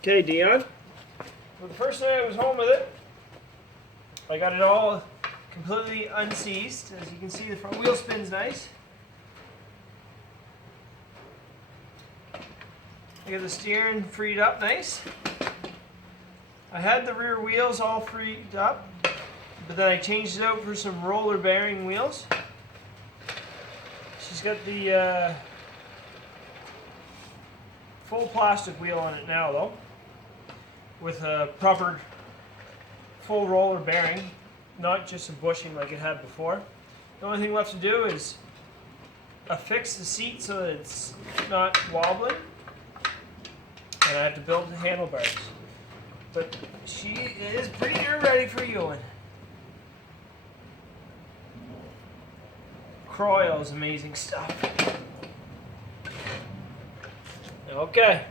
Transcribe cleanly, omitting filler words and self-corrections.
Okay, Dion. Well, the first day I was home with it, I got it all completely unseized. As you can see, the front wheel spins nice. I got the steering freed up nice. I had the rear wheels all freed up, but then I changed it out for some roller bearing wheels. She's got the full plastic wheel on it now though, with a proper full roller bearing, not just a bushing like it had before. The only thing left to do is affix the seat so that it's not wobbling, and I have to build the handlebars. But she is pretty near ready for Ewan. Croyle is amazing stuff. Okay.